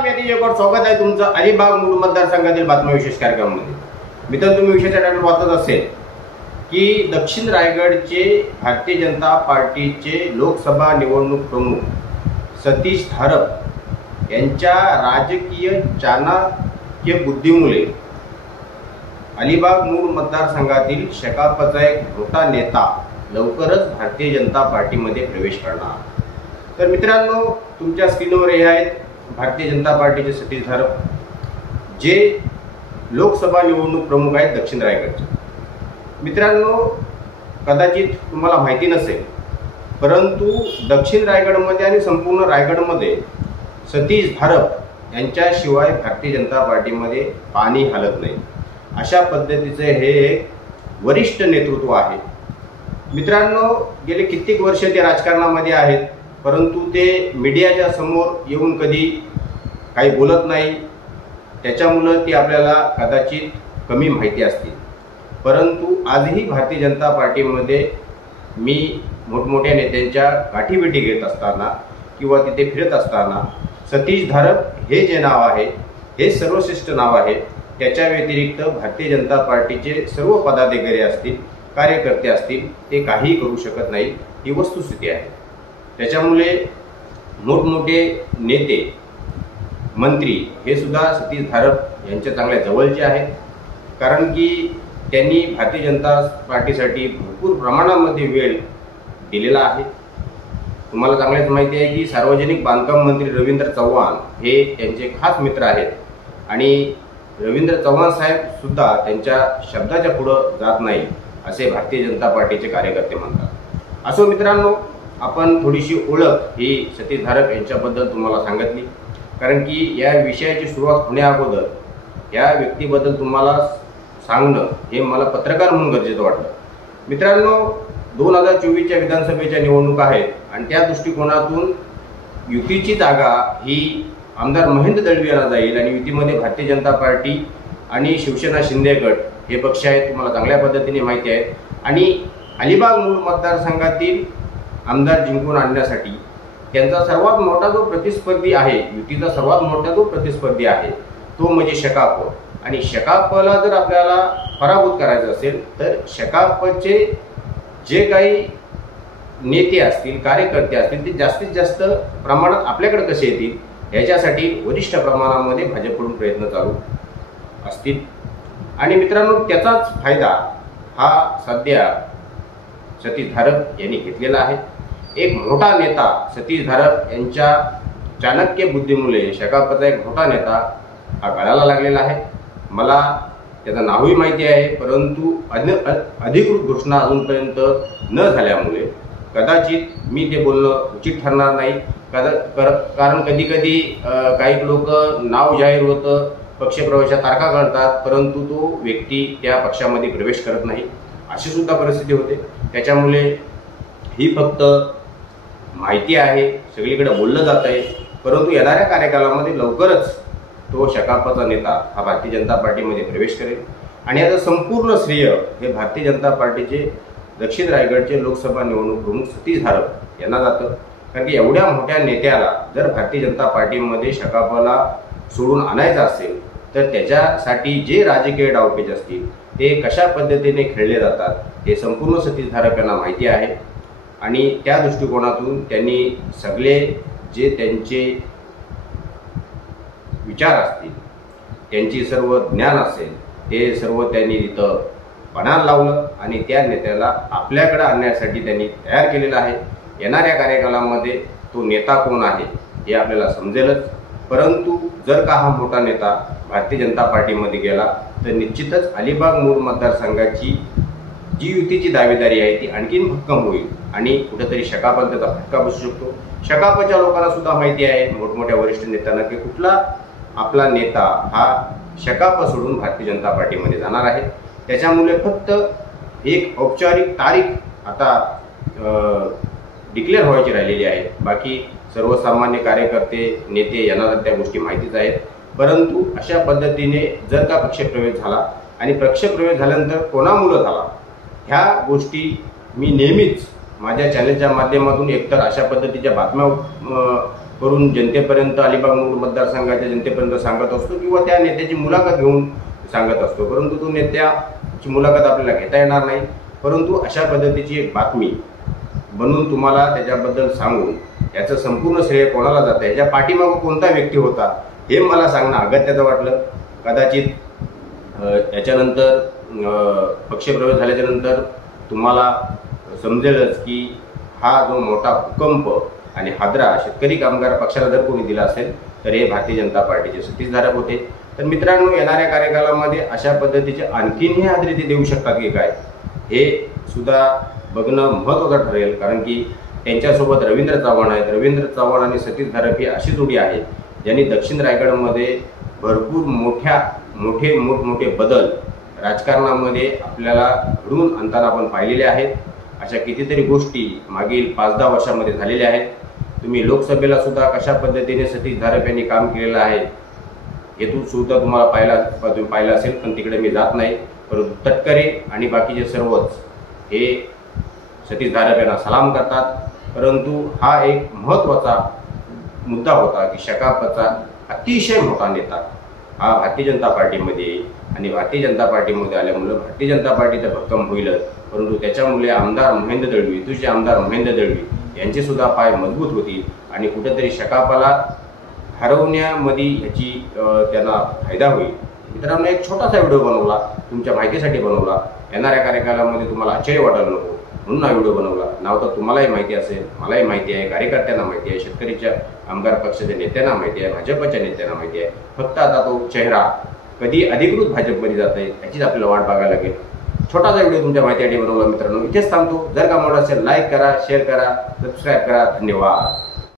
नमस्कार, मी अतिशय स्वागत आहे तुमचं अलिबाग मूळ मतदारसंघातील बातम्या विशेष कार्यक्रमामध्ये। मित्रांनो, तुम्ही विशेष टायटल वाचत असेल की दक्षिण रायगडचे भारतीय जनता पार्टीचे लोकसभा निवडणूक प्रमुख सतीश धारप यांच्या राजकीय चाणक्य बुद्धीमुळे अलिबाग मूळ मतदारसंघातील शेकापचा एक मोठा नेता लवकरच भारतीय जनता पार्टीमध्ये प्रवेश करणार। तर मित्रांनो, तुमच्या स्क्रीनवर हे आहेत भारतीय जनता पार्टीचे सतीश धारप, जे लोकसभा निवडणूक प्रमुख आहेत दक्षिण रायगडचे। मित्रांनो, कदाचित तुम्हाला माहिती नसेल, परंतु दक्षिण रायगडमध्ये आणि संपूर्ण रायगडमध्ये सतीश धारप यांच्याशिवाय भारतीय जनता पार्टीमध्ये पाणी हलत नाही, अशा पद्धतीचे हे एक वरिष्ठ नेतृत्व आहे। मित्रांनो, गेले कित्येक वर्ष ते राजकारणामध्ये आहेत, परंतु ते मीडियाच्या समोर येऊन कधी काही बोलत नाही, त्याच्यामुळे ती आपल्याला कदाचित कमी माहिती असतील। परंतु आजही भारतीय जनता पार्टीमध्ये मी मोठमोठ्या नेत्यांच्या गाठीभेटी घेत असताना किंवा तिथे फिरत असताना सतीश धारप हे जे नाव आहे हे सर्वश्रेष्ठ नाव आहे। त्याच्या व्यतिरिक्त भारतीय जनता पार्टीचे सर्व पदाधिकारी असतील, कार्यकर्ते असतील, ते काही करू शकत नाही, ही वस्तुस्थिती आहे। त्याच्यामुळे मोठमोठे नेते, मंत्री हे सुद्धा सतीश धारप यांच्या चांगल्या जवळचे आहेत, कारण की त्यांनी भारतीय जनता पार्टीसाठी भरपूर प्रमाणामध्ये वेळ दिलेला आहे। तुम्हाला चांगल्याच माहिती आहे की सार्वजनिक बांधकाम मंत्री रवींद्र चव्हाण हे त्यांचे खास मित्र आहेत आणि रवींद्र चव्हाण साहेब सुद्धा त्यांच्या शब्दाच्या पुढे जात नाही, असे भारतीय जनता पार्टीचे कार्यकर्ते म्हणतात। असो मित्रांनो, आपण थोडीशी ओळख ही सतीश धारप यांच्याबद्दल तुम्हाला सांगितली, कारण की या विषयाची सुरुवात होण्याअगोदर या व्यक्तीबद्दल तुम्हाला सांगणं हे मला पत्रकार म्हणून गरजेचं वाटलं। मित्रांनो, 2024च्या विधानसभेच्या निवडणुका आहेत आणि त्या दृष्टिकोनातून युतीची जागा ही आमदार महेंद्र दळवी यांना जाईल आणि युतीमध्ये भारतीय जनता पार्टी आणि शिवसेना शिंदे गट हे पक्ष आहेत, तुम्हाला चांगल्या पद्धतीने माहिती आहे। आणि अलिबाग मूळ मतदारसंघातील आमदार जिंकून आणण्यासाठी त्यांचा सर्वात मोठा जो प्रतिस्पर्धी आहे, युतीचा सर्वात मोठा जो प्रतिस्पर्धी आहे तो म्हणजे शेकाप। आणि शेकापला जर आपल्याला पराभूत करायचं असेल तर शेकापचे जे काही नेते असतील, कार्यकर्ते असतील, ते जास्तीत जास्त प्रमाणात आपल्याकडे कसे येतील याच्यासाठी वरिष्ठ प्रमाणामध्ये भाजपकडून प्रयत्न चालू असतील। आणि मित्रांनो, त्याचाच फायदा हा सध्या सतीश धारप यांनी घेतलेला आहे। एक मोठा नेता सतीश धारप यांच्या चाणक्य बुद्धीमुळे शेकापचा एक मोठा नेता हा गळाला लागलेला आहे। मला त्याचं नावही माहिती आहे, परंतु अधिकृत घोषणा अजूनपर्यंत न झाल्यामुळे कदाचित मी ते बोलणं उचित ठरणार नाही। कारण कधी कधी काही लोक नाव जाहीर होतं, पक्षप्रवेशात तारखा काढतात, परंतु तो व्यक्ती त्या पक्षामध्ये प्रवेश करत नाही, अशी सुद्धा परिस्थिती होते। त्याच्यामुळे ही फक्त माहिती आहे, सगळीकडे बोललं जात आहे, परंतु येणाऱ्या कार्यकालामध्ये लवकरच तो शेकापचा नेता हा भारतीय जनता पार्टीमध्ये प्रवेश करेल। आणि याचं संपूर्ण श्रेय हे भारतीय जनता पार्टीचे दक्षिण रायगडचे लोकसभा निवडणूक प्रमुख सतीश धारप यांना जातं, कारण की एवढ्या मोठ्या नेत्याला जर भारतीय जनता पार्टीमध्ये शेकापला सोडून आणायचं असेल तर त्याच्यासाठी जे राजकीय डावपेच असतील ते कशा पद्धतीने खेळले जातात हे संपूर्ण सतीश धारप यांना माहिती आहे। आणि त्या दृष्टिकोनातून त्यांनी सगळे जे त्यांचे विचार असतील, त्यांची सर्व ज्ञान असेल, ते सर्व त्यांनी तिथं पणाला लावलं आणि त्या नेत्याला आपल्याकडे आणण्यासाठी त्यांनी तयार केलेलं आहे। येणाऱ्या कार्यकालामध्ये तो नेता कोण आहे हे आपल्याला समजेलच, परंतु जर का हा मोठा नेता भारतीय जनता पार्टीमध्ये गेला तर निश्चितच अलिबाग मूळ मतदारसंघाची जी युतीची दावेदारी आहे ती आणखीन भक्कम होईल आणि कुठेतरी शेकापला त्याचा फटका बसू शकतो। शेकापच्या लोकांना सुद्धा माहिती आहे, मोठमोठ्या वरिष्ठ नेत्यांना, की कुठला आपला नेता हा शेकाप सोडून भारतीय जनता पार्टीमध्ये जाणार आहे। त्याच्यामुळे फक्त एक औपचारिक तारीख आता डिक्लेअर व्हायची राहिलेली आहे। बाकी सर्वसामान्य कार्यकर्ते, नेते यांना त्या गोष्टी माहितीच आहेत, परंतु अशा पद्धतीने जर का पक्षप्रवेश झाला आणि पक्षप्रवेश झाल्यानंतर कोणामुळे झाला ह्या गोष्टी मी नेहमीच माझ्या चॅनलच्या माध्यमातून एकतर अशा पद्धतीच्या बातम्या करून जनतेपर्यंत, अलिबाग मुरुड मतदारसंघाच्या जनतेपर्यंत सांगत असतो किंवा त्या नेत्याची मुलाखत घेऊन सांगत असतो, परंतु तो नेत्याची मुलाखत आपल्याला घेता येणार नाही. परंतु अशा पद्धतीची एक बातमी बनवून तुम्हाला त्याच्याबद्दल सांगून याचं संपूर्ण श्रेय कोणाला जातं, याच्या पाठीमागं कोणता व्यक्ती होता हे मला सांगणं अगत्याचं वाटलं. कदाचित याच्यानंतर पक्षप्रवेश झाल्याच्यानंतर तुम्हाला समजेलच की हा जो मोठा भूकंप आणि हादरा शेतकरी कामगार पक्षाला जर कोणी दिला असेल तर हे भारतीय जनता पार्टीचे सतीशधारक होते. तर मित्रांनो, येणाऱ्या कार्यकालामध्ये अशा पद्धतीचे आणखीनही हादरे ते देऊ शकतात की काय हे सुद्धा बघणं महत्त्वाचं ठरेल. कारण की त्यांच्यासोबत रवींद्र चव्हाण आहेत. रवींद्र चव्हाण आणि सतीशधारक ही अशी जोडी आहे ज्यांनी दक्षिण रायगडमध्ये भरपूर मोठमोठे बदल राजकारणामध्ये आपल्याला घडवून आणताना आपण पाहिलेले आहेत. अशा कितीतरी गोष्टी मागील 5-10 वर्षामध्ये झालेल्या आहेत. तुम्ही लोकसभेला सुद्धा कशा पद्धतीने सतीशधारक यांनी काम केलेलं आहे हे सुद्धा तुम्ही पाहिलं असेल, पण तिकडे मी जात नाही. परंतु तटकरे आणि बाकीचे सर्वच हे सतीशधारक यांना सलाम करतात. परंतु हा एक महत्त्वाचा मुद्दा होता की शकापचा अतिशय मोठा नेता हा भारतीय जनता पार्टीमध्ये येईल आणि भारतीय जनता पार्टीमध्ये आल्यामुळे भारतीय जनता पार्टी तर भक्कम होईलच, परंतु त्याच्यामुळे आमदार महेंद्र दळवी, तुझे आमदार महेंद्र दळवी यांचे सुद्धा पाय मजबूत होतील आणि कुठेतरी शकापाला हरवण्यामध्ये ह्याची त्यांना फायदा होईल. मित्रांनो, एक छोटासा व्हिडिओ बनवला, तुमच्या माहितीसाठी बनवला. येणाऱ्या कार्यकालामध्ये तुम्हाला आश्चर्य वाटायला नको म्हणून हा व्हिडिओ बनवला. नाव तर तुम्हालाही माहिती असेल, मलाही माहिती आहे, कार्यकर्त्यांना माहिती आहे, शेतकरीच्या कामगार पक्षाच्या नेत्यांना माहिती आहे, भाजपच्या नेत्यांना माहिती आहे. फक्त आता तो चेहरा कधी अधिकृत भाजपमध्ये जात आहे याचीच आपल्याला वाट बघायला लागेल. छोटासा व्हिडिओ तुमच्या माहितीसाठी बनवला मित्रांनो. इथेच थांबतो. जर का आवडला असेल लाईक करा, शेअर करा, सबस्क्राईब करा. धन्यवाद.